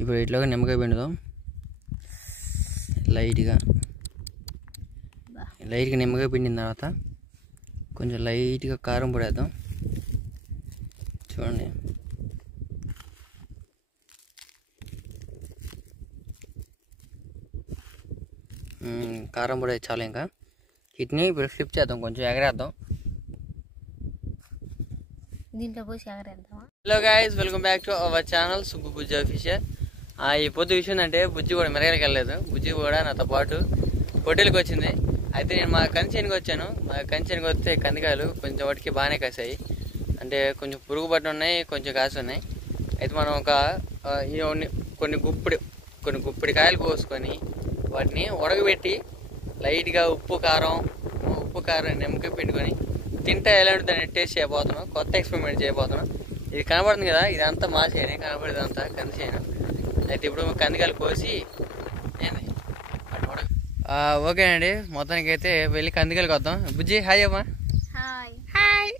ఇప్పుడు ఇట్లాగా నిమ్మకాయ పిండుదాం. లైట్గా నిమ్మకాయ పిండిన తర్వాత కొంచెం లైట్గా కారం పొడేద్దాం. చూడండి, కారం పొడి చాలు. ఇంకా వీటిని ఇప్పుడు ఫ్లిప్ చేద్దాం, కొంచెం ఎగరేద్దాం. దీంట్లో పోసి ఎగరేద్దామా? Hello guys, welcome back to our channel Subbu Bujji official. ఈ పొద్దు విషయం అంటే బుజ్జి కూడా మిరగాయలకి వెళ్ళలేదు. బుజ్జి కూడా నాతో పాటు పొట్టేలకు వచ్చింది. అయితే నేను మా కంచెనికి వచ్చాను. మా కంచెనికి వస్తే కందికాయలు కొంచెం వాటికి బాగానే కాసాయి. అంటే కొంచెం పురుగు పట్టు ఉన్నాయి, కొంచెం కాసి ఉన్నాయి. అయితే మనం కొన్ని గుప్పిడి కాయలు కోసుకొని వాటిని ఉడకబెట్టి లైట్గా ఉప్పు కారం నిమ్మకాయ పిండుకొని తింటే ఎలా ఉంటుందని టేస్ట్ చేయబోతున్నాం. కొత్త ఎక్స్పెరిమెంట్ చేయబోతున్నాం. ఇది కనబడుతుంది కదా, ఇదంతా మా చేయని కనబడేది అంతా కంది చేయను. అయితే ఇప్పుడు కందికాయలు కోసి ఓకే అండి. మొత్తానికి అయితే వెళ్ళి కందికాయలకు వద్దాం. బుజ్జి హాయ్ అమ్మా. హాయ్.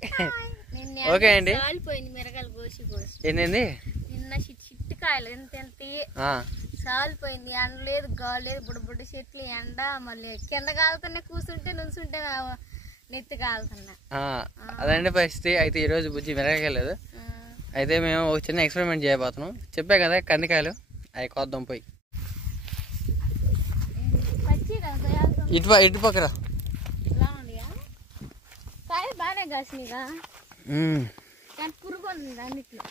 ఓకే అండి. ఏంటండి నిన్న చిట్టుకాయలు ఎంత సాలిపోయింది. ఎండ లేదు, గాలి లేదు, బుడ్డ చెట్లు ఎండ. మళ్ళీ కింద కాలుతున్నా, కూర్చుంటే నుంచుంటే నెత్తి కాలుతున్నా. అదండి పరిస్థితి. అయితే ఈరోజు బుజ్జి మిరగలేదు. అయితే మేము ఒక చిన్న ఎక్స్పెరిమెంట్ చేయబోతున్నాం. చెప్పా కదా, కందికాయలు అవి కోద్దాం పోయి. ఇటు పక్కరా కాయలు బాగానే కాసినాయిగా, పురుగు ఉంది అన్నిట్లో.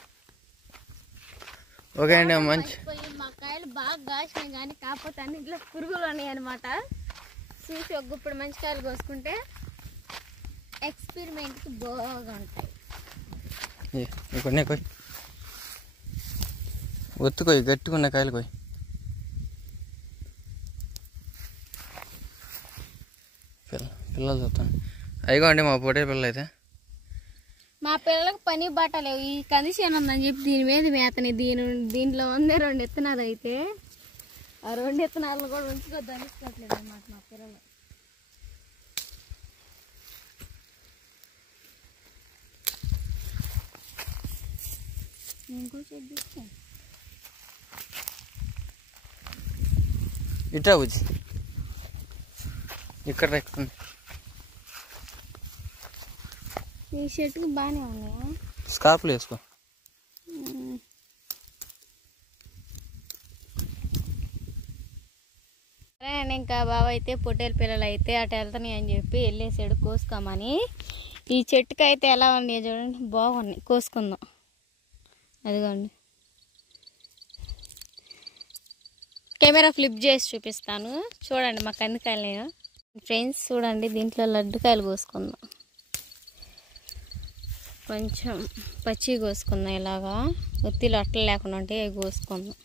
ఓకే అండి, మంచి మా కాయలు బాగా కాసినాయి కానీ కాకపోతే అన్నింటిలో పురుగులు ఉన్నాయి అనమాట. చూసి ఒక గుప్పుడు మంచి కాయలు కోసుకుంటే ఎక్స్పెరిమెంట్కి బాగా ఉంటాయి. ఒత్తుకోయి గట్టిగా ఉన్న కాయలు కోయి. పిల్లలు చూస్తాను. అయిగోండి మా పొట్టే పిల్లలు. అయితే మా పిల్లలకు పని బట్టలేవు. ఈ కందిసేను ఉందని చెప్పి దీని మీద మేతని దీంట్లో ఉంది 2 విత్తనాలు. అయితే ఆ 2 విత్తనాలను కూడా ఉంచుకోవద్దు అనిపించట్లేదు అన్నమాట మా పిల్లలు. ఇట్లా బుజ్జి ఇక్కడ ఎక్కుతుంది. ఈ చెట్టుకు బాగానే ఉంది. స్కార్పులు వేసుకో. సరేనండి, ఇంకా బాబా అయితే పొట్టేలు పిల్లలు అయితే అటు వెళ్తాయి అని చెప్పి వెళ్ళేసాడు కోసుకోమని. ఈ చెట్టుకి అయితే ఎలా ఉన్నాయి చూడండి, బాగున్నాయి. కోసుకుందాం. అదిగోండి, కెమెరా ఫ్లిప్ చేసి చూపిస్తాను చూడండి. మా కందికాయలు ఫ్రెండ్స్ చూడండి, దీంట్లో లడ్డుకాయలు కోసుకుందాం. కొంచెం పచ్చి కోసుకుందాం. ఇలాగా ఒత్తిలు అట్టలు లేకుండా ఉంటే అవి కోసుకుందాం.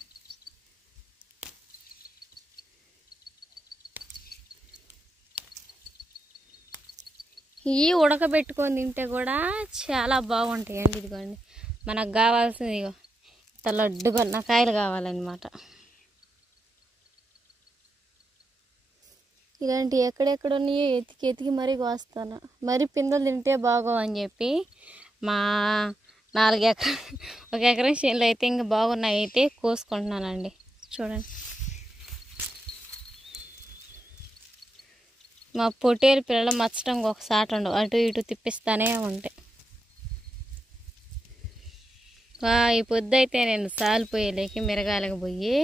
ఇవి ఉడకబెట్టుకొని తింటే కూడా చాలా బాగుంటాయండి. ఇదిగోండి, మనకు కావాల్సింది ఇంత లడ్డుగా కాయలు కావాలన్నమాట. ఇలాంటివి ఎక్కడెక్కడ ఉన్నాయో ఎతికి మరీ కోస్తాను. మరి పిందెలు తింటే బాగోవు అని చెప్పి మా 1 ఎకరం చేనులు అయితే ఇంకా బాగున్నాయి అయితే కోసుకుంటున్నానండి. చూడండి, మా పొట్టేలు పిల్లలు మచ్చడం ఒకసారి ఉండవు, అటు ఇటు తిప్పిస్తానే ఉంటాయి. ఈ పొద్దు అయితే నేను సాలిపోయేలేకి మిరగాయలకు పోయి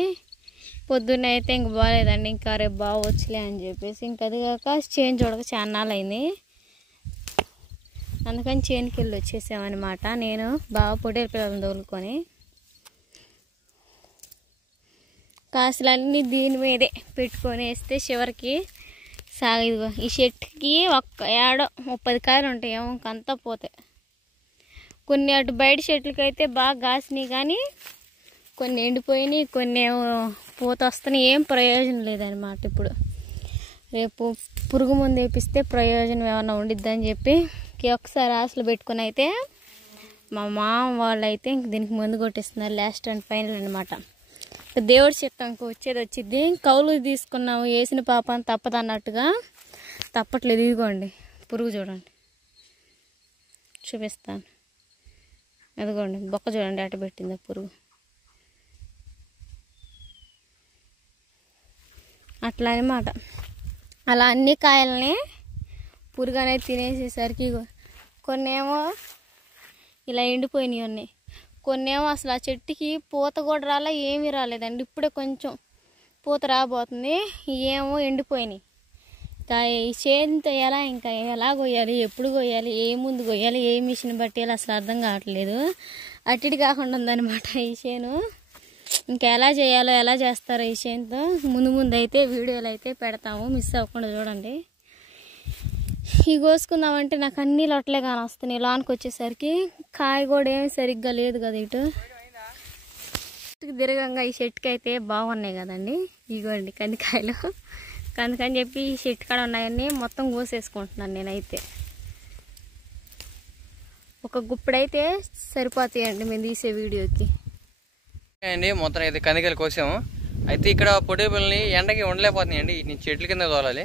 పొద్దున్న అయితే ఇంక బాగాలేదండి. ఇంకా రేపు బాగా వచ్చలే అని చెప్పేసి ఇంక అది కాక చేను చూడక చాలా నాళ్ళు అయింది. అందుకని చేనుకి వెళ్ళి వచ్చేసామన్నమాట. నేను బాగా పొట్టేలు పిల్లలను తోలుకొని కాసులన్నీ దీని మీదే పెట్టుకొని వేస్తే చివరికి సాగదు. ఈ చెట్టుకి ఏడో 30 కాయలు ఉంటాయి, ఇంకంతా పోతాయి. కొన్ని అటు బయట చెట్లకి అయితే బాగా కాసినాయి కానీ కొన్ని ఎండిపోయినాయి, కొన్ని పూత వస్తున్నాయి. ఏం ప్రయోజనం లేదనమాట. ఇప్పుడు రేపు పురుగు మందు వేపిస్తే ప్రయోజనం ఏమైనా ఉండిద్దని చెప్పి ఒకసారి ఆశలు పెట్టుకుని అయితే మా మామ వాళ్ళు అయితే ఇంక దీనికి మందు కొట్టిస్తున్నారు. లాస్ట్ అండ్ ఫైనల్ అనమాట. దేవుడి చిత్తంకి వచ్చేది వచ్చిద్ది. కౌలు తీసుకున్నాము, వేసిన పాపం తప్పదన్నట్టుగా తప్పట్లేదు. ఇదిగోండి పురుగు చూడండి, చూపిస్తాను. అదిగోండి బొక్క చూడండి, అటు పెట్టింది పురుగు. అట్లా అనమాట. అలా అన్ని కాయలని పురుగు అనేది తినేసేసరికి కొన్నేమో ఇలా ఎండిపోయినాయి ఉన్నాయి, కొన్నేమో అసలు ఆ చెట్టుకి పూత కూడా రాలే, ఏమీ రాలేదండి. ఇప్పుడే కొంచెం పూత రాబోతుంది, ఏమో ఎండిపోయినాయి. ఇంకా ఈ చేనుతో ఇంకా ఎలా కొయ్యాలి, ఎప్పుడు కొయ్యాలి, ఏ ముందు కొయ్యాలి, ఏ మిషన్ పట్టేయాలి అసలు అర్థం కావట్లేదు. అట్టిడి కాకుండా ఉందన్నమాట ఈ చేను. ఇంకా ఎలా చేయాలో ఎలా చేస్తారో ఈ చేనుతో ముందు అయితే వీడియోలు అయితే పెడతాము, మిస్ అవ్వకుండా చూడండి. ఇవి కోసుకుందామంటే నాకు అన్ని లొట్టలే కానీ వస్తున్నాయి. లోనికి వచ్చేసరికి కాయ కూడా ఏమి సరిగ్గా లేదు కదా. ఇటు దీర్ఘంగా ఈ చెట్టుకి అయితే బాగున్నాయి కదండి, ఇగోండి కందికాయలు. అందుకని చెప్పి ఈ చెట్టు కాడ ఉన్నాయని మొత్తం కోసేసుకుంటున్నాను నేనైతే. ఒక గుప్పుడైతే సరిపోతాయండి మేము తీసే వీడియోకి అండి. మొత్తం అయితే కందికాయలు కోసాము. అయితే ఇక్కడ పొట్టేపల్లిని ఎండకి ఉండలేకపోతున్నాయండి, ఈ చెట్ల కింద తోలాలి.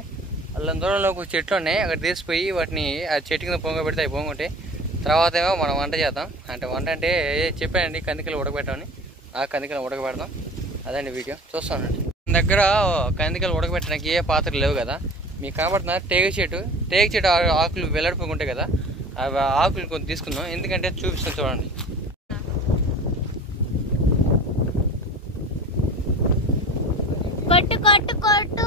అల్లం దూరంలో ఒక చెట్లు ఉన్నాయి, అక్కడ తీసిపోయి వాటిని ఆ చెట్టు కింద పొంగ పెడితే అవి పొంగుంటాయి. తర్వాత ఏమో మనం వంట చేద్దాం. వంట అంటే చెప్పానండి కందికాయలు ఉడకబెట్టామని, ఆ కందికాయలు ఉడకబెడదాం. అదండి వీడియో చూస్తానండి. దగ్గర కందికాయలు ఉడకబెట్టడానికి ఏ పాత్రలు లేవు కదా. మీకు కనబడుతున్న టేగ చెట్టు ఆకులు వెల్లడిపోకుంటాయి కదా, అవి ఆకులు కొంచెం తీసుకుందాం, ఎందుకంటే చూపిస్తాను చూడండి. కొట్టు కొట్టు కొట్టు.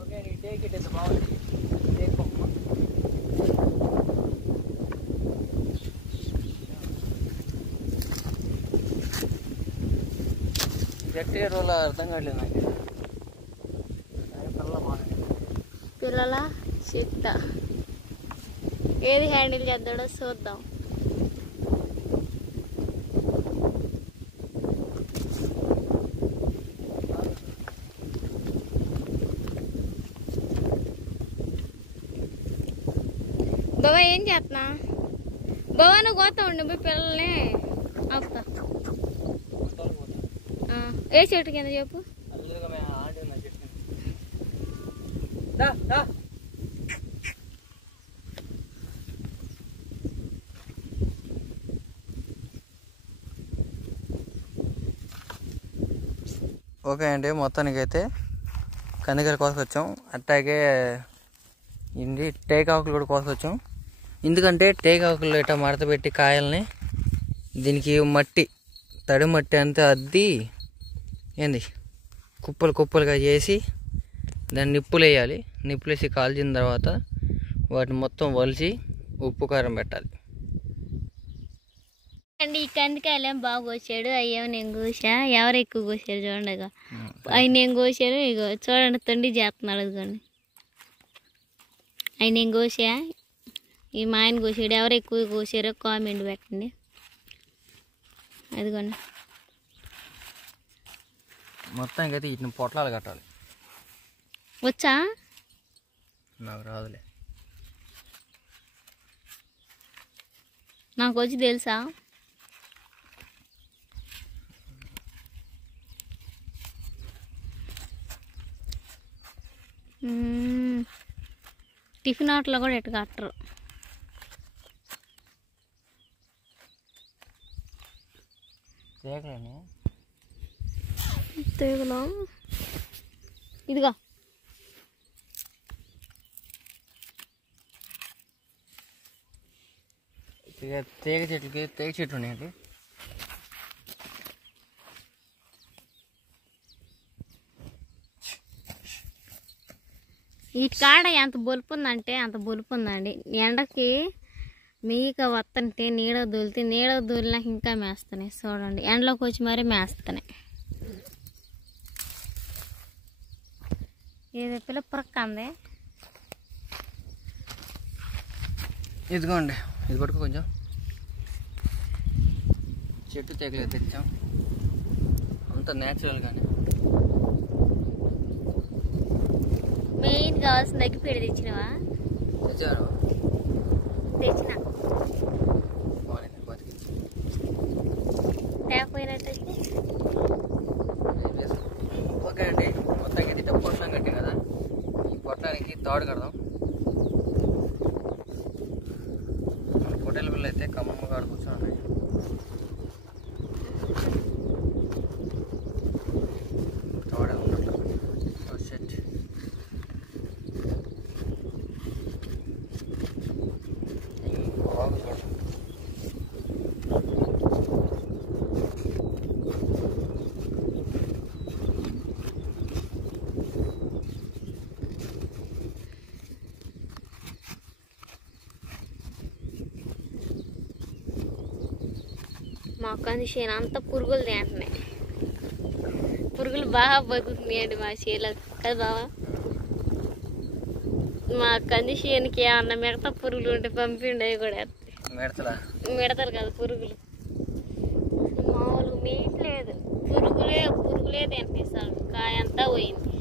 ఓకే అండి, టేక్ ఇట్ అయితే బాగుంది. గట్టిగా రోల్ అర్థం కావట్లేదు నాకు. పిల్లల చెత్త ఏది హ్యాండిల్ చేద్దాడో చూద్దాం. బాబా ఏం చేస్తున్నా? బాబా నువ్వు కోతా ఉండు, పిల్లల్ని ఆపుతా. ఏ చెట్టు కింద చెప్పు. ఓకే అండి, మొత్తానికి అయితే కందికాయలు కోసుకొచ్చాం. అట్లాగే ఇండి టేకాకులు కూడా కోసుకొచ్చాం. ఎందుకంటే టేకాకులు ఇట్లా మడత పెట్టి కాయల్ని దీనికి మట్టి, తడి మట్టి అంతా అద్ది ఏంది కుప్పలుగా చేసి దాన్ని నిప్పులు వేయాలి. నిప్పులు వేసి కాల్చిన తర్వాత వాటిని మొత్తం వలిచి ఉప్పు కారం పెట్టాలి. అండి ఈ కందికాయలు ఏం బాగా కోసాడు, అయ్యేమో నేను కోసా. ఎవరు ఎక్కువ కోసారు చూడండి, అవి నేను కోసాను. ఇగో చూడండి తండ్రి చేస్తున్నాడు, అదిగోండి అవి నేను కోసా, ఈ మా ఆయన కోసాడు. ఎవరు ఎక్కువ కోసారో కామెంట్ పెట్టండి. అదిగోండి మొత్తానికి అయితే వీటిని పొట్లాలు కట్టాలి. వచ్చా? నాకు రాదులే. నాకు వచ్చి తెలుసా? టిఫిన్ ఆటలో కూడా ఎట్టు కట్టరు. తీగలో ఇదిగో తీగ చెట్లు ఉన్నాయండి. వీటి కాడ ఎంత బొలుపు ఉందంటే అంత బొలుపు ఉందండి. ఎండకి మీక వత్తంటే నీడ దూలితే, నీడ దూలినాక ఇంకా మేస్తున్నాయి. చూడండి ఎండలోకి వచ్చి మరీ మేస్తున్నాయి. ఏదో పిల్ల పురక్కంది. ఇదిగోండి, ఇది పట్టుకో కొంచెం. చెట్టు తెగలేదు తెచ్చాం, అంత న్యాచురల్గానే. మెయిన్ కావాల్సిన దగ్గర పెడి తెచ్చినవా? తెచ్చారు, తెచ్చిన లేకపోయినట్టయితే. ఓకే అండి, మొత్తానికి అయితే పొట్లం కట్టాం కదా, ఈ పొట్లానికి తాడు కడదాం. పొట్టేల పిల్లలు అయితే కమ్మమ్మ కాడ కూర్చోండి. తాడే ఉన్నట్లు మా కంది చేను అంతా పురుగులు తింటున్నాయి. పురుగులు బాగా బతుకుతున్నాయండి మా చేలో కదా బావా. మా కంది చేనుకి ఏమన్నా మిడత పురుగులు ఉంటే పంపిండి, అవి కూడా మిడతలు కాదు పురుగులు. మామూలుగా మేయట్లేదు, పురుగులే తింటున్నాయి. కాయ అంతా పోయింది.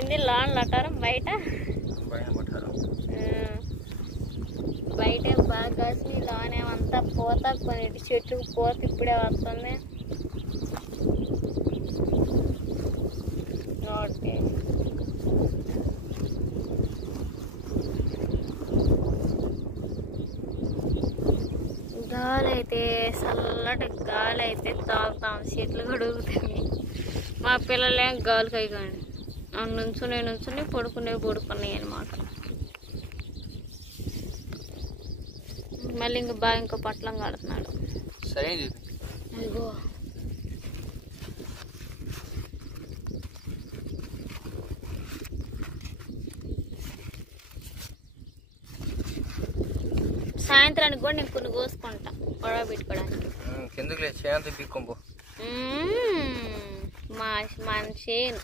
ఇది లోన్లు అంటారు, బయట బాగా కాసి లోనేమంతా పోత, కొన్ని చెట్టుకు పోత ఇప్పుడే వస్తుంది. ఓకే, గాలి అయితే చల్లటి గాలి అయితే తాగుతాం, చెట్లు కూడా ఊగుతాయి. మా పిల్లలేం గాలికి అయిపోయింది. నుంచుని పడుకున్నాయి అన్నమాట. మళ్ళీ ఇంకా బాగా ఇంకో పట్లం కడుతున్నాడు. సరే అదిగో సాయంత్రానికి కూడా నేను కొన్ని కోసుకుంటా గొడవ పెట్టుకోవడానికి. మన చేను,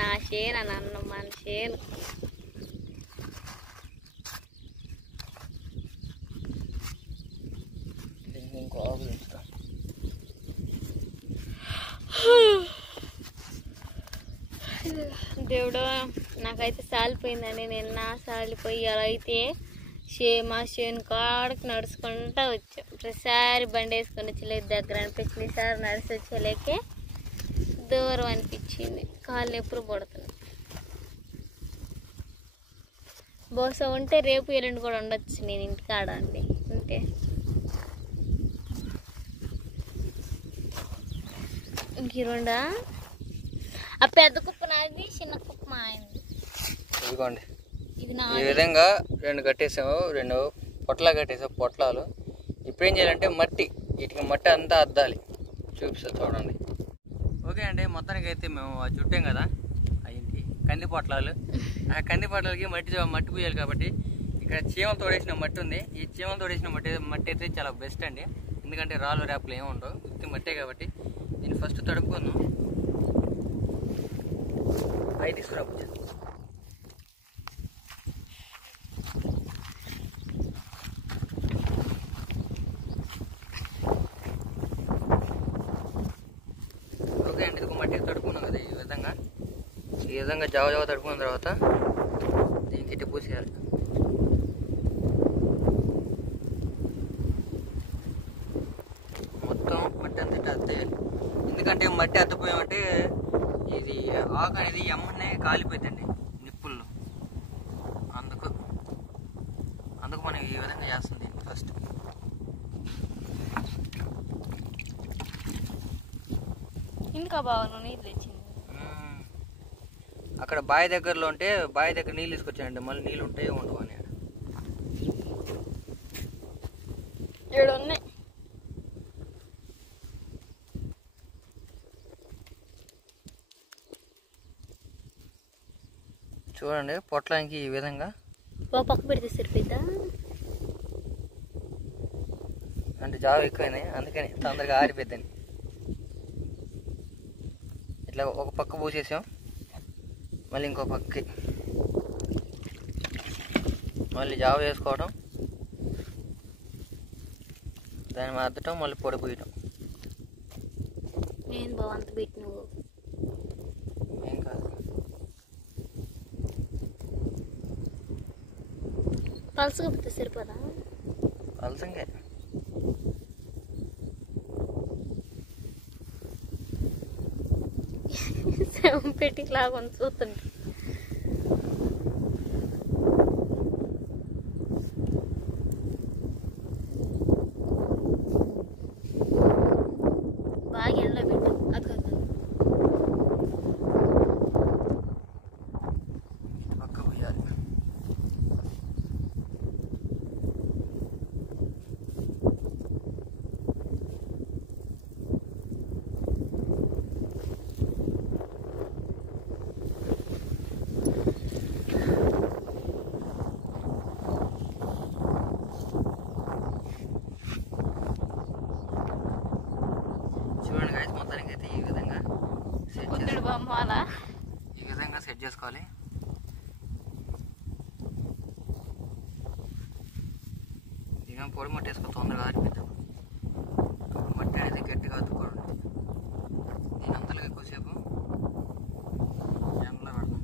నా చేను నన్ను మన చేను. దేవుడు నాకైతే సాలిపోయిందండి. నేను నా సాలిపోయి అలా అయితే మా చేను కాడకి నడుచుకుంటా వచ్చాం. ప్రతిసారి బండి వేసుకొని వచ్చలేదు, దగ్గర అనిపించింది. ఈసారి నడిచి వచ్చేలేకే దూరం అనిపించింది. కాళ్ళు ఎప్పుడు పడుతుంది. బహుశా ఉంటే రేపు ఎల్లుండి కూడా ఉండొచ్చు నేను ఇంటికాడ అండి. ఉంటే ఇంక రెండా, ఆ పెద్ద కుప్ప నాది, చిన్న కుప్ప మా ఆయనది. ఇదిగోండి, ఈ విధంగా రెండు కట్టేసాము, రెండు పొట్లా కట్టేసాము. పొట్లాలు ఇప్పుడు ఏం చేయాలంటే వీటికి మట్టి అంతా అద్దాలి. చూపిస్తా చూడండి. ఓకే అండి, మొత్తానికి అయితే మేము చుట్టాం కదా అయింది కంది పొట్లాలు. ఆ కంది పొట్లాలకి మట్టి పూయాలి కాబట్టి ఇక్కడ చీమలు తోడేసిన మట్టి ఉంది. ఈ చీమలు తోడేసిన మట్టి అయితే చాలా బెస్ట్ అండి. ఎందుకంటే రాళ్ళు రేపలు ఏమి ఉండవు, ఉత్తి మట్టే కాబట్టి. దీన్ని ఫస్ట్ తడుపుకుందాం. అవి తీసుకురా. ఓకే అండి, ఇది మట్టి తడుపుకున్నాం కదా. ఈ విధంగా జావ తడుపుకున్న తర్వాత దీనికి ఇట్టి పూసేయాలి. మొత్తం మట్టి అంతటా అద్దేయాలి. ఎందుకంటే మట్టి అద్దపోయామంటే ఇది ఆకు అనేది ఎమ్మనే కాలిపోతుందండి నిప్పుల్లో. అందుకు మనం ఈ విధంగా చేస్తుంది. ఫస్ట్ ఇంకా బాగా నీళ్ళు తెచ్చింది. అక్కడ బావి దగ్గరలో ఉంటే బావి దగ్గర నీళ్ళు తీసుకొచ్చానండి. మళ్ళీ నీళ్ళు ఉంటాయో ఉండవు అని. ఏడు ఉన్నాయి. చూడండి, పొట్లానికి ఈ విధంగా పక్క పెడితే సరిపోద్దా? అంటే జావ ఎక్కువైనాయి, అందుకని తొందరగా ఆరిపోద్దని ఇట్లా ఒక పక్క పూసేసాం. మళ్ళీ ఇంకో పక్కకి మళ్ళీ జావ వేసుకోవడం, దాన్ని మద్దటం, మళ్ళీ పొడి పూయటం. నేను బాగుంత పెట్టి నువ్వు ఏం కాదు. పలుసుగా పెడితే సరిపోదా? పలసంగా పెట్టి లాగా చూస్తుంటే బాగా ఎండలో పెట్టు. అది పక్క పోయాలి. చూడండి గాయస్, మొత్తానికి అయితే ఈ విధంగా సెట్ చేసుకోవాలి. ఇక పొడి మట్టి వేసుకో, తొందరగా ఆరిపోతాం. అప్పుడు మట్టి అనేది గట్టిగా అతుక్కోండి. దీని అంతలో ఎక్కువసేపు ఎండలో పెడతాం.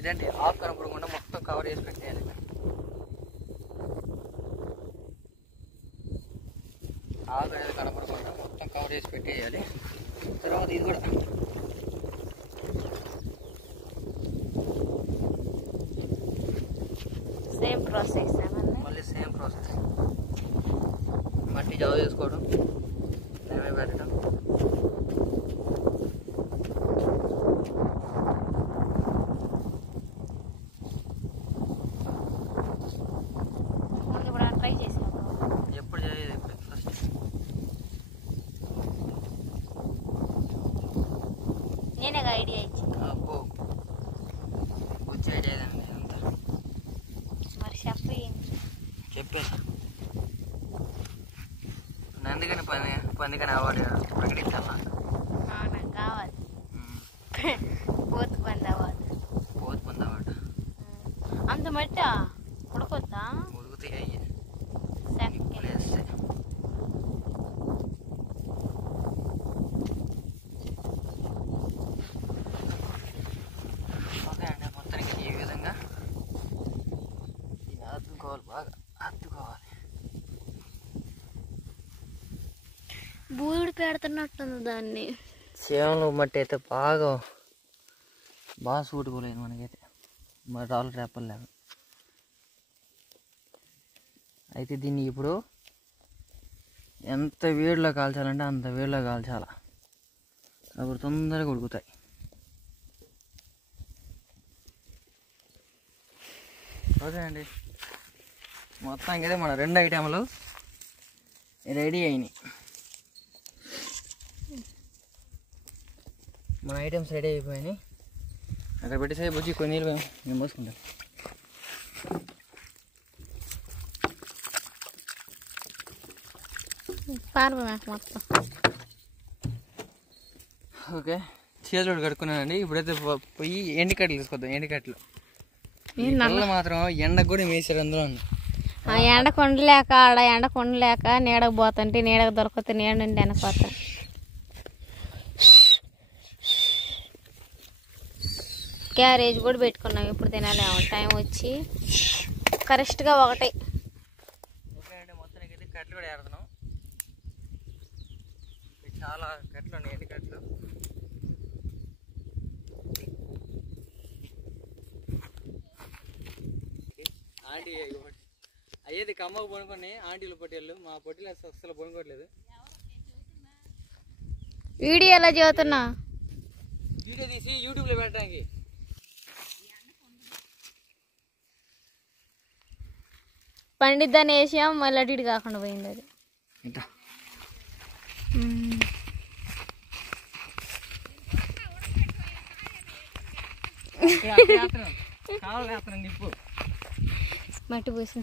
ఇదండి ఆకు కనపడకుండా మొత్తం కవర్ చేసి పెట్టేయాలి. ఆకు అనేది కనపడకుండా మొత్తం కవర్ చేసి పెట్టేయాలి. తర్వాత ఇది కూడా సేమ్ ప్రాసెస్, మళ్ళీ సేమ్ ప్రాసెస్. మట్టి జావ చేసుకోవడం, నేమే పెట్టడం. ట్రై చేసాను ఎప్పుడు చేయలేదు, ఇప్పుడు ఫస్ట్. నేనే ఐడియా ఇచ్చింది. అబ్బో వచ్చే ఐడియా అండి అంతా. మరి చెప్పేసా అందుకని పందికని అవార్డు ప్రకటించాలా? నాకు కావాలి పోతు పంది అవార్డు. పోతు పంది అవార్డు అంత మట్ట ఉడకొద్దా? ఉడుకుతాయి అయ్యి ప్లేస్. ఓకే అండి, మొత్తానికి ఈ విధంగా ఇది అద్దుకోవాలి, బాగా అద్దుకోవాలి. బూడికి పెడుతున్నట్టుంది దాన్ని. సేవలు మట్టి అయితే బాగా సూటుకోలేదు మనకైతే, మరి రాళ్ళు రేపలు లేవు. అయితే దీన్ని ఇప్పుడు ఎంత వేడిలో కాల్చాలంటే అంత వేడిలో కాల్చాల, అప్పుడు తొందరగా ఉడుకుతాయి. ఓకే అండి, మొత్తానికి అయితే మన 2 ఐటెంలు రెడీ అయినాయి. మన ఐటమ్స్ రెడీ అయిపోయినాయి. అక్కడ పెట్టేసే బుజ్జి కొన్ని నీళ్ళు మేము మోసుకుంటాం. మొత్తం ఓకే, చేతులు కడుక్కున్నానండి. ఇప్పుడైతే పోయి ఎండికట్టలు తీసుకొద్దాం. ఎండికట్టలు మాత్రం ఎండకు కూడా వేసారు అందులో. ఆ ఎండ కొండలేక ఆడ ఎండ కొండలేక నీడకు పోతుంటే నీడకు దొరకతే నీడ నుండి వెనకపోతా. క్యారేజ్ కూడా పెట్టుకున్నాం, ఇప్పుడు తినాలి. టైం వచ్చి కరెక్ట్గా 1. ఓకే అండి, మొత్తానికి అయితే కట్టలు కూడా ఏరుతున్నాం. చాలా కట్టలు ఉన్నాయి, ఎండి కట్టలు. ఆంటీ అయ్యేది కమ్మకు పడుకొని ఆంటీలు పొట్టేళ్ళు, మా పొట్టేలు అసలు పడుకోవట్లేదు. వీడియో ఎలా చదువుతున్నా, వీడియో తీసి యూట్యూబ్లో పెట్టడానికి. పండిద్దాన్ని వేసాం, మళ్ళీ అటు ఇటు కాకుండా పోయింది అది. మట్టి పోసి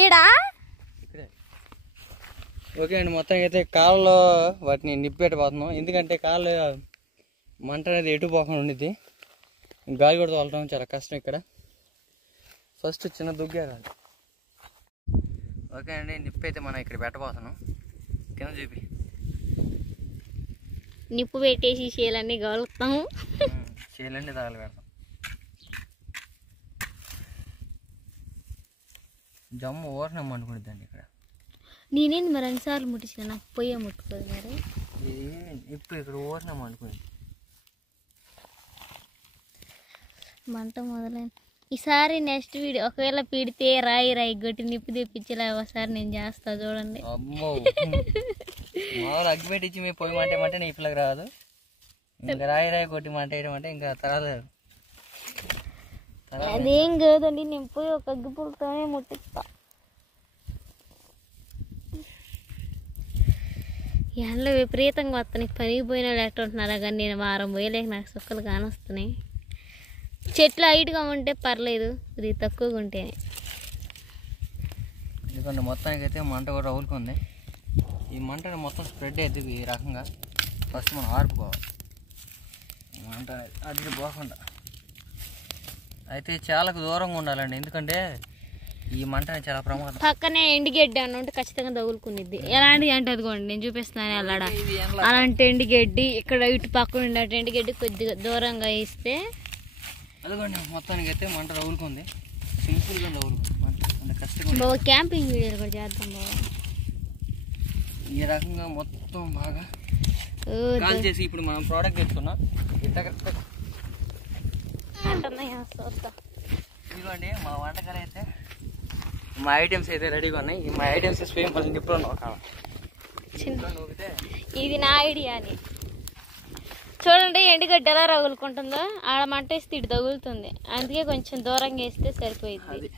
ఈడా. ఓకే అండి, మొత్తం అయితే కాళ్ళలో వాటిని నిప్పెట్టబోతున్నాం. ఎందుకంటే కాళ్ళు మంట అనేది ఎటు పోకుండా ఉండిద్ది. గాలి కూడా తోలటం చాలా కష్టం ఇక్కడ. ఫస్ట్ చిన్న దుగ్గారాలి. ఓకే అండి, నిప్పు అయితే మనం ఇక్కడ పెట్టబోతున్నాం. కింద చూపి నిప్పు పెట్టేసి చీలన్నీ గలుపుతాము. చీలన్నీ తగలు పెడతాం. జమ్ము ఓర్నమ్మ అనుకుంటుందండి ఇక్కడ. నేనేంది మరి 2 సార్లు ముట్టించిన, నాకు పొయ్యే ముట్టుకోదు. మరి ఇది నిప్పు ఇక్కడ ఓర్నమ్మ అనుకుంది. మంట మొదలైంది. ఈసారి నెక్స్ట్ వీడియో ఒకవేళ పీడితే రాయి గట్టి నిప్పు తెప్పించేలా ఒకసారి నేను చేస్తా చూడండి. అమ్మో, మామూలు అగ్గి పెట్టించి మీ పొయ్యి మంటే నిప్పులకు రాదు. ఇంకా రాయి కొట్టి మంట వేయడం అంటే ఇంకా తర్వాత అదేం కాదండి, నేను పోయి ఒక అగ్గి పుల్లతోనే ముట్టిస్తా. ఎండలో విపరీతంగా వస్తున్నాయి. పనికి పోయినా లేకుంటున్నారా కానీ నేను వారం పోయలేక నాకు సుక్కలు కానొస్తున్నాయి. చెట్లు హైట్గా ఉంటే పర్లేదు, ఇది తక్కువగా ఉంటేనే. ఎందుకంటే మొత్తానికైతే మంట కూడా రౌలుకుంది. ఈ మంటని మొత్తం స్ప్రెడ్ అవుతుంది ఈ రకంగా. ఫస్ట్ మనం ఆర్పుకోవాలి మంట అనేది అది పోకుండా. అయితే చాలా దూరంగా ఉండాలండి, ఎందుకంటే ఈ మంట చాలా ప్రమాదం. పక్కనే ఎండుగడ్డి అని ఉంటే ఖచ్చితంగా తగులుకునిద్ది. ఎలాంటిది అంటే అదిగోండి నేను చూపిస్తున్నాను వెళ్ళడా. అలాంటి ఎండుగడ్డి ఇక్కడ ఇటు పక్కన ఉండే ఎండుగడ్డి కొద్దిగా దూరంగా ఇస్తే అదిగోండి మొత్తానికి అయితే మంట రగులుకుంది. సింపుల్గా రగులుకుంది మంట, అంత కష్టంగా. బాబా క్యాంపింగ్ వీడియోలు కూడా చేద్దాం బాబా. ఈ రకంగా మొత్తం బాగా కాల్ చేసి ఇప్పుడు మనం ప్రోడక్ట్ తెచ్చుకున్నాం. ఇదిగోండి మా వంటకాలు అయితే, మా ఐటమ్స్ అయితే రెడీగా ఉన్నాయి. మా ఐటమ్స్ స్వయం మళ్ళీ నిప్పులో నూకాలి. ఇది నా ఐడియా అని చూడండి. ఎండుగడ్డ ఎలా రగులుకుంటుందో ఆడ మంట వేస్తే ఇటు తగులుతుంది, అందుకే కొంచెం దూరంగా వేస్తే సరిపోయింది.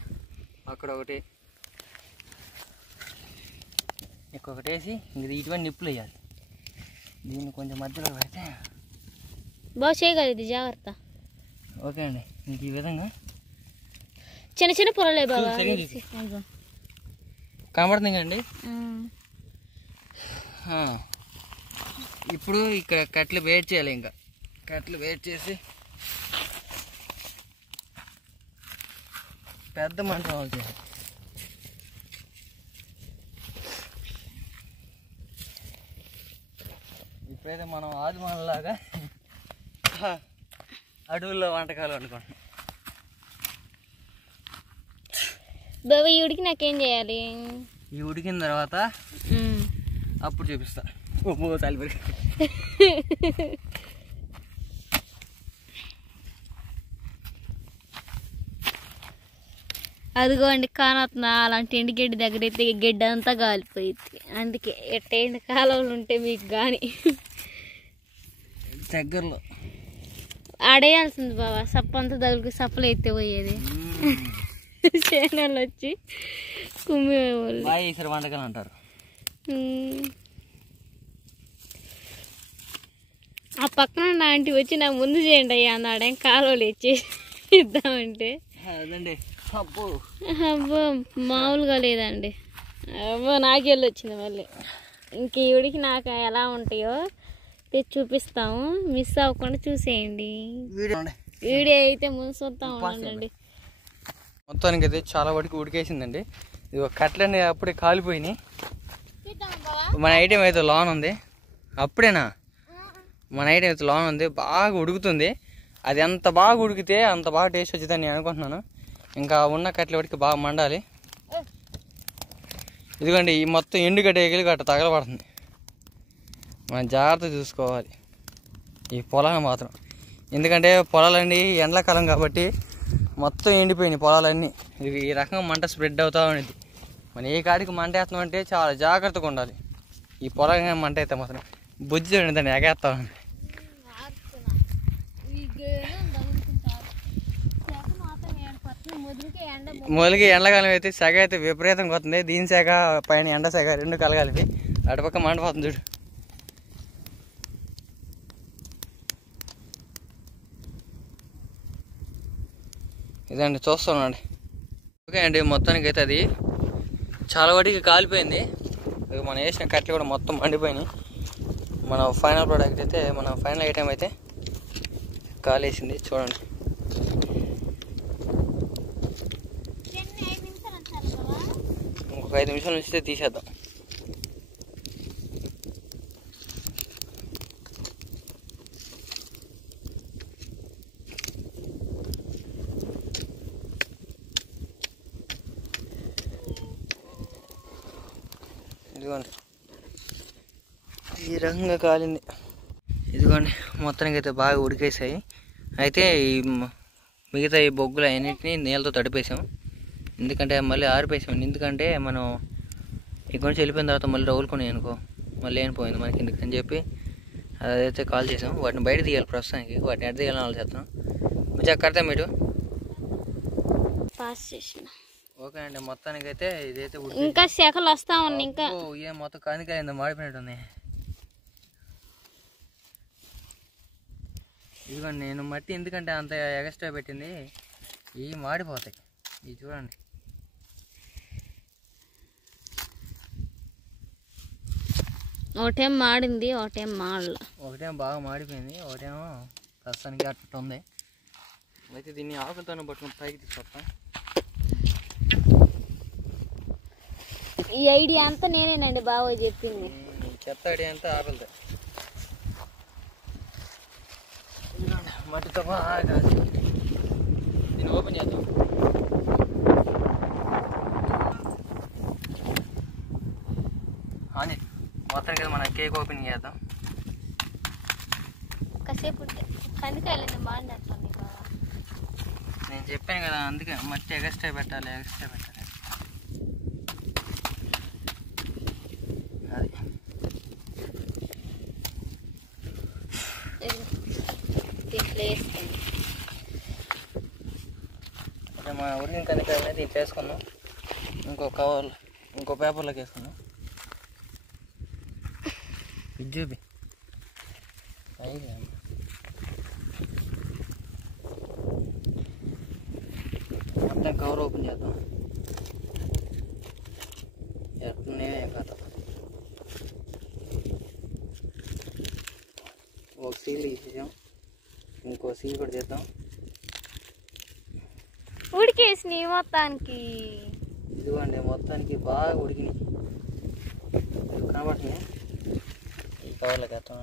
అక్కడ ఒకటి ఇంకొకటి వేసి ఇంక ఇటువంటి నిప్పులు వేయాలి. దీన్ని కొంచెం మధ్యలో పెడితే బాగా చేయగలిగింది. జాగ్రత్త. ఓకే అండి. ఇంక ఈ విధంగా చిన్న చిన్న పొలలే బాబా కనబడుతుంది కండి. ఇప్పుడు ఇక్కడ కట్టెలు వేట్ చేయాలి. ఇంకా కట్టెలు వేట్ చేసి పెద్ద మంట రావాలి. ఇప్పుడైతే మనం ఆదిమానలాగా అడవుల్లో వంటకాలు వండుకుంటున్నాం. బాబా ఈ ఉడికి నాకేం చేయాలి? ఈ ఉడికిన తర్వాత అప్పుడు చూపిస్తా. చలిపరి అదిగోండి కానొస్తున్నా. అలాంటి ఎండుగడ్డి దగ్గర అయితే గడ్డి అంతా కాలిపోయింది. అందుకే ఎట్ట ఎండు కాలువలు ఉంటే మీకు కానీ దగ్గరలో ఆడేయాల్సింది బాబా. సప్ప అంతా తగులుకు సప్పలు ఎత్తే పోయేది. చేనాలు వచ్చి కుమ్మేవాళ్ళు. బాగా వంటకాలు అంటారు. ఆ పక్కన నా ఆంటీ వచ్చి నా ముందు చేయండి అయ్యా అన్నాడేం కాలువలు ఇచ్చి ఇద్దామంటే అబ్బో మామూలుగా లేదండి. అబ్బో నాకెళ్ళి వచ్చింది మళ్ళీ. ఇంక ఈవిడికి నాకు ఎలా ఉంటాయో తెచ్చి చూపిస్తాము, మిస్ అవ్వకుండా చూసేయండి. వీడియో అయితే ముందు చూద్దాం ఉండండి. మొత్తానికి అయితే చాలా వరకు ఉడికేసిందండి. ఇది కట్లన్నీ అప్పుడే కాలిపోయినాయి. మన ఐటెం అయితే లోన్ ఉంది. అప్పుడేనా మన ఐటెం అయితే లోన్ ఉంది, బాగా ఉడుకుతుంది. అది ఎంత బాగా ఉడికితే అంత బాగా టేస్ట్ వచ్చిందని నేను అనుకుంటున్నాను. ఇంకా ఉన్న కట్టెల వాటికి బాగా మండాలి. ఇదిగోండి ఈ మొత్తం ఎండుగడ్డ ఎగిలి గట్ట తగలబడుతుంది. మనం జాగ్రత్త చూసుకోవాలి ఈ పొలాన్ని మాత్రం. ఎందుకంటే పొలాలన్నీ ఎండాకాలం కాబట్టి మొత్తం ఎండిపోయినాయి పొలాలన్నీ. ఇది ఈ రకంగా మంట స్ప్రెడ్ అవుతూ ఉండేది. మనం ఏ కాడికి మంట వేస్తున్నాం అంటే చాలా జాగ్రత్తగా ఉండాలి. ఈ పొలాన్ని మంట అయితే మాత్రం బుజ్జి చూడండి దాన్ని ఎగేస్తా ఉంది. మొదలుకి ఎండాకాలం అయితే సెగ అయితే విపరీతంగా వస్తుంది. దీని సెగ పైన ఎండ సెగ రెండు కలగలిపి అటుపక్క మండిపోతుంది చూడు. ఇదండి చూస్తున్నాండి. ఓకే అండి మొత్తానికి అయితే అది చాలా వాటికి కాలిపోయింది. మనం వేసిన కట్టెలు కూడా మొత్తం మండిపోయినాయి. మన ఫైనల్ ప్రోడక్ట్ అయితే మన ఫైనల్ ఐటెం అయితే కాలేసింది చూడండి. ఇంకొక 5 నిమిషాల నుంచి తీసేద్దాం. ఇదిగోండి ఈ రకంగా కాలింది. ఇదిగోండి మొత్తానికి అయితే బాగా ఉడికేసాయి. అయితే ఈ మిగతా ఈ బొగ్గులు అన్నింటినీ నీళ్ళతో తడిపేసాం. ఎందుకంటే మళ్ళీ ఆరిపేసాం. ఎందుకంటే మనం ఇక్కడ నుంచి వెళ్ళిపోయిన తర్వాత మళ్ళీ రౌలుకున్నాయి అనుకో మళ్ళీ ఏనిపోయింది మనకి ఎందుకని చెప్పి అదైతే కాల్ చేసాం. వాటిని బయట తీయాలి ప్రస్తుతానికి. వాటిని ఎడ తీయాలని ఆలోచిస్తాం. కడతా మీరు పాస్ చేసిన. ఓకే అండి మొత్తానికి అయితే ఇదైతే ఇంకా శాఖలు వస్తా ఉన్నాయి. ఇంకా ఏం మొత్తం కందికాయ మాడిపోయినట్టుంది. ఇదిగోండి నేను మట్టి ఎందుకంటే అంత ఎక్స్ట్రా పెట్టింది, ఇవి మాడిపోతాయి. ఇవి చూడండి ఒకటేం మాడింది, ఒకటేం మాడల. ఒకటేం బాగా మాడిపోయింది, ఒకటేమో ప్రస్తుతానికి అట్లా ఉంది. అయితే దీన్ని ఆకులతోనే పట్టుకుని పైకి తీసుకొస్తా. ఈ ఐడియా అంతా నేనేనండి బాగా చెప్పింది. చెత్త ఐడియా అంతా ఆకులతో మట్టితో బాగా దీన్ని ఓపెన్ చేద్దాం. అని మొత్తానికి మనం కేక్ ఓపెన్ చేద్దాం. కాసేపు కందికాయలు మాడినట్టుంది బాగా. నేను చెప్పాను కదా, అందుకే మట్టి ఎక్స్ట్రా పెట్టాలి. అది అంటే మా ఉరిగిన కందికాయలు దీంట్లో వేసుకున్నాం. ఇంకో పేపర్లోకి వేసుకున్నాం. చూపి మొత్తం కవర్ ఓపెన్ చేద్దాం. ఎట్లనే కథ ఒక సీల్ తీసేసాం, ఇంకో సీల్ కూడా చేద్దాం. ఉడికేసినాయి మొత్తానికి. ఇదిగోండి మొత్తానికి బాగా ఉడికినాయి. కనబడుతుంది ఈ కవర్లోకి వేస్తాం.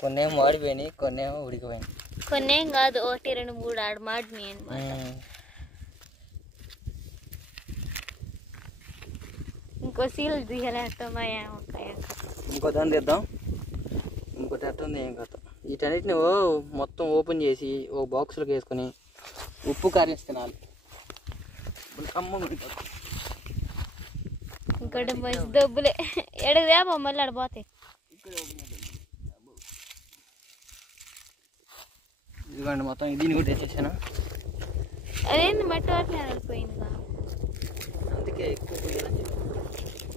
కొన్ని ఏమో మాడిపోయినాయి, కొన్ని ఏమో ఉడికిపోయినాయి. కొన్ని ఏం కాదు, 1, 2, 3 ఆడు మాడినాయి అనమాట. ఇంకో సీల్ తీయలేకపోయా. ఇంకో దాన్ని తీద్దాం. ఇంకోటి ఎట్టుంది ఏం కథ. వీటన్నిటిని మొత్తం ఓపెన్ చేసి ఓ బాక్స్లోకి వేసుకొని ఉప్పు కారం తినాలి. ఇంకోటి మంచి డబ్బులే ఎడదా మళ్ళీ ఆడిపోతాయి. ఇదిగోండి మొత్తం దీన్ని కూడా తెచ్చేసాను. అదేంది మట్టి వాటిని ఆడిపోయింది. అందుకే ఎక్కువ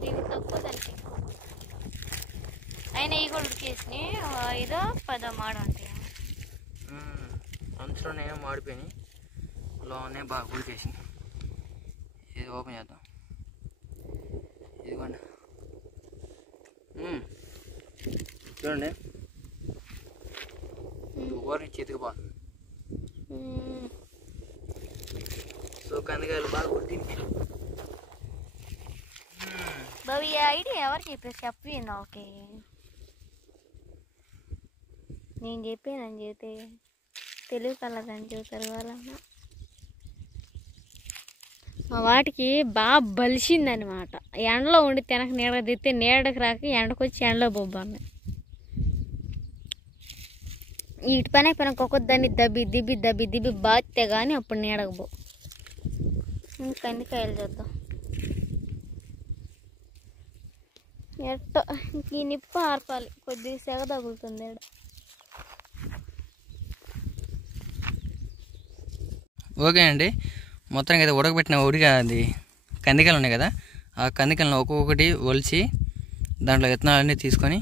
దీనికి తక్కువ దానికి అయినా ఇవి కూడా ఉడికేసినాయి. 5, 10 మాడు ఉంటాయి. అంచులోనే మాడిపోయినాయి, లోనే బాగా ఉడికేసినాయి. ఇది ఓపెన్ చేద్దాం. ఇదిగోండి చూడండి, ఊరికి చేతికి బాగా. సో కందికాయలు బాగా ఉడికినాయి. బాబు ఈ ఐడియా ఎవరు చెప్పారు? చెప్పేనా? ఓకే నేను చెప్పానని చెప్తే తెలుగు కలదని చెబుతారు వాళ్ళ. మా వాటికి బాగా బలిసిందనమాట. ఎండలో ఉండి తినక నీడకు తెస్తే నీడకు రాక ఎండకు వచ్చి ఎండలో బొబ్బామే. వీటి పని అయిపోయినా ఒక్కొక్క దాన్ని దబ్బి బాస్తే కానీ అప్పుడు నీడకు పో. కందికాయలు చూద్దాం. ఎట్టో ఈ నిప్పు ఆర్పాలి, కొద్దిగా సెగ తగులుతుంది. ఓకే అండి, మొత్తానికి అయితే ఉడకబెట్టిన అది కందికాయలు ఉన్నాయి కదా, ఆ కందికాయలను ఒక్కొక్కటి ఒలిచి దాంట్లో విత్తనాలన్నీ తీసుకొని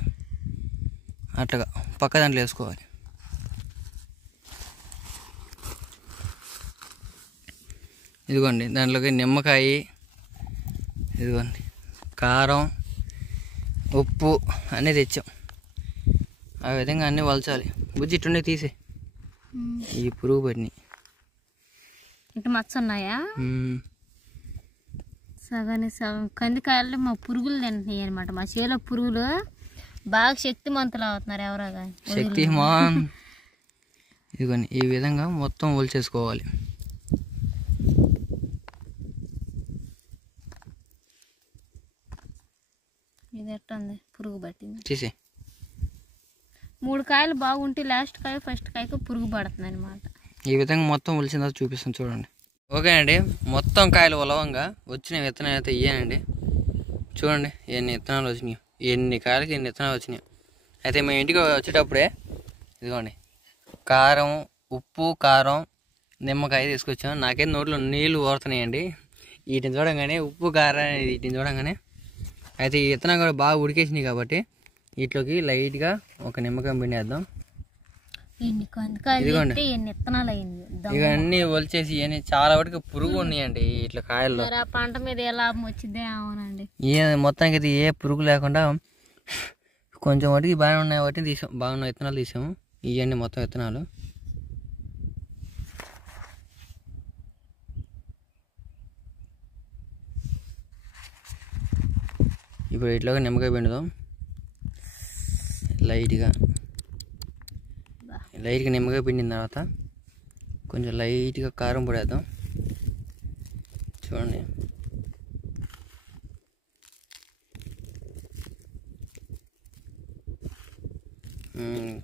అట్లాగా పక్క దాంట్లో వేసుకోవాలి. ఇదిగోండి దాంట్లోకి నిమ్మకాయ, ఇదిగోండి కారం, ఉప్పు అన్నీ తెచ్చాం. ఆ విధంగా అన్నీ వలచాలి. బుజ్జి ఇట్టుండే తీసే ఈ పురుగు పట్టినాయి. ఇటు మచ్చ ఉన్నాయా? సగం కందికాయలు మా పురుగులు తింటున్నాయి అనమాట. మా చేలో పురుగులు బాగా శక్తిమంతులు అవుతున్నారు ఎవరో కానీ. శక్తిమాన్. ఇదిగోండి ఈ విధంగా మొత్తం ఒలిచేసుకోవాలి. ఇది ఎట్టుంది పురుగు పట్టింది. తీసే 3 కాయలు బాగుంటే లాస్ట్ కాయ ఫస్ట్ కాయకు పురుగు పడుతుంది అనమాట. ఈ విధంగా మొత్తం ఒలిచిందా చూపిస్తాను చూడండి. ఓకే అండి, మొత్తం కాయలు ఉలవంగా వచ్చిన విత్తనాలు అయితే ఇయ్యానండి. చూడండి ఎన్ని విత్తనాలు వచ్చినాయి, ఎన్ని కాయలకి ఎన్ని విత్తనాలు వచ్చినాయి. అయితే మేము ఇంటికి వచ్చేటప్పుడే ఇదిగోండి కారం, ఉప్పు, కారం, నిమ్మకాయ తీసుకొచ్చాం. నాకేం నోట్లో నీళ్ళు ఊరుతున్నాయండి వీటిని చూడంగానే. ఉప్పు కారం వీటిని చూడంగానే. అయితే ఈ విత్తనాలు కూడా బాగా ఉడికేసినాయి కాబట్టి వీటిలోకి లైట్గా ఒక నిమ్మకాయ పిండేద్దాం. ఇదిగోండి ఇవన్నీ ఒలిచేసి ఇవన్నీ చాలా వరకు పురుగు ఉన్నాయండి ఇట్లా కాయల్లో. పంట మీద ఏ లాభం వచ్చిందే అవునండి. మొత్తానికి అయితే ఏ పురుగు లేకుండా కొంచెం వాటికి బాగానే ఉన్నాయి వాటిని తీసాం, బాగున్న విత్తనాలు తీసాము. ఇవన్నీ మొత్తం విత్తనాలు. ఇప్పుడు ఇట్లాగా నిమ్మకాయ పిండుదాం. లైట్గా నిమ్మకాయ పిండిన తర్వాత కొంచెం లైట్గా కారం పొడి వేద్దాం. చూడండి,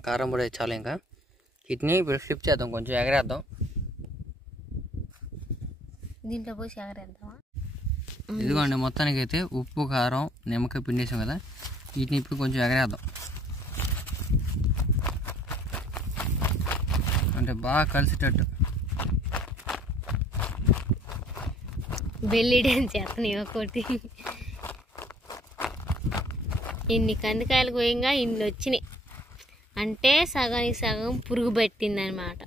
కారం పొడి చాలా. ఇంకా వీటిని ఇప్పుడు ఫ్లిప్ చేద్దాం, కొంచెం ఎగరేద్దాం. దీంట్లో పోసి ఎగరేద్దామా? ఇదిగోండి, మొత్తానికి అయితే ఉప్పు కారం నిమ్మకాయ పిండేసాం కదా, వీటిని ఇప్పుడు కొంచెం ఎగరేద్దాం. అంటే బాగా కలిసేటట్టు. బెల్లి డ్యాన్స్ చేస్తాను ఒకటి. ఇన్ని కందికాయలు పోయంగా ఇన్ని వచ్చినాయి అంటే సగానికి సగం పురుగు పట్టింది అనమాట.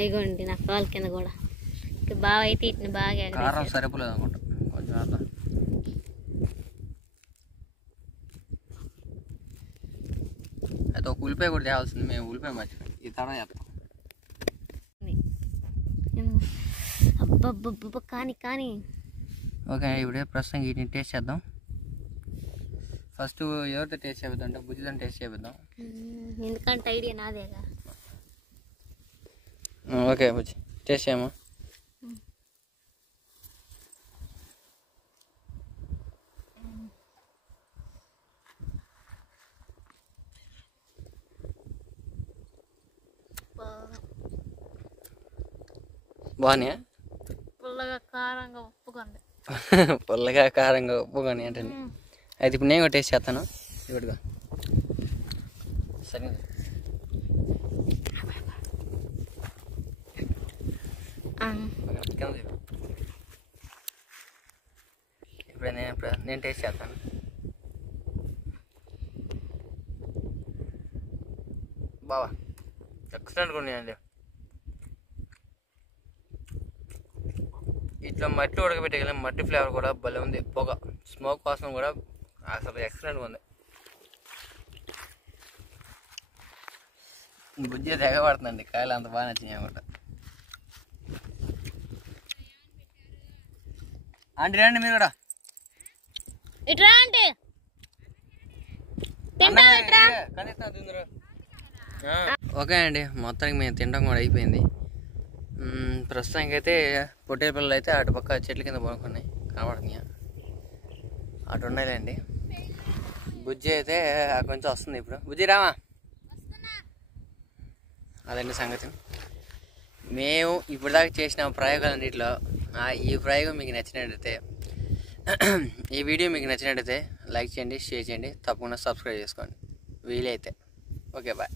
అయిగోండి నా కాలు కింద కూడా. బాగా అయితే ఇట్ని బాగా కారం సరిపోలేదు అనుకుంటా, కొంచెం వేద్దాం. అయితే ఒక ఉల్లిపాయ కూడా తేవాల్సింది, మేము ఉల్లిపాయ మర్చిపోయి ఈ తడ చేస్తాం. అబ్బబ్బబ్బ కానీ ఓకే, ఇప్పుడు ప్రస్తుతం వీటిని టేస్ట్ చేద్దాం. ఫస్ట్ ఎవరితో టేస్ట్ చేద్దాం అంటే బుజ్జితో టేస్ట్ చేద్దాం. ఎందుకంటే ఐడియా నాదేగా. ఓకే బుజ్జి, టేస్ట్ చేయమా. బాగున్నాయా? పుల్లగా కారంగా ఉప్పుకుంది. పుల్లగా కారంగా ఉప్పుకొని అంటే. అయితే ఇప్పుడు నేను టేస్ట్ చేస్తాను. ఇవిడుగా సరే. ఇప్పుడు నేను టేస్ట్ చేస్తాను. బావా ఎక్సలెంట్గా ఉన్నాయండి. ఇట్లా మట్టి ఉడకబెట్టగలం, మట్టి ఫ్లేవర్ కూడా భలే ఉంది. పొగ స్మోక్ వాసన కూడా అసలు ఎక్సలెంట్గా ఉంది. బుజ్జి తెగబడుతుందండి, కాయలు అంత బాగా నచ్చినాయి అనమాట. ఆంటీ రండి మీరు కూడా. ఓకే అండి, మొత్తానికి మేము తినడం కూడా అయిపోయింది. ప్రస్తుతానికి అయితే పొట్టేల పిల్లలు అయితే అటు పక్క చెట్ల కింద పడుకున్నాయి, కనబడుతున్నాయి. అటు ఉన్నాయిలేండి. బుజ్జి అయితే కొంచెం వస్తుంది ఇప్పుడు. బుజ్జి రామా. అదండి సంగతి. మేము ఇప్పుడు దాకా చేసిన ప్రయోగాలన్నింటిలో ఈ ప్రయోగం మీకు నచ్చినట్టయితే, ఈ వీడియో మీకు నచ్చినట్టయితే లైక్ చేయండి, షేర్ చేయండి, తప్పకుండా సబ్స్క్రైబ్ చేసుకోండి వీలైతే. Okay bye.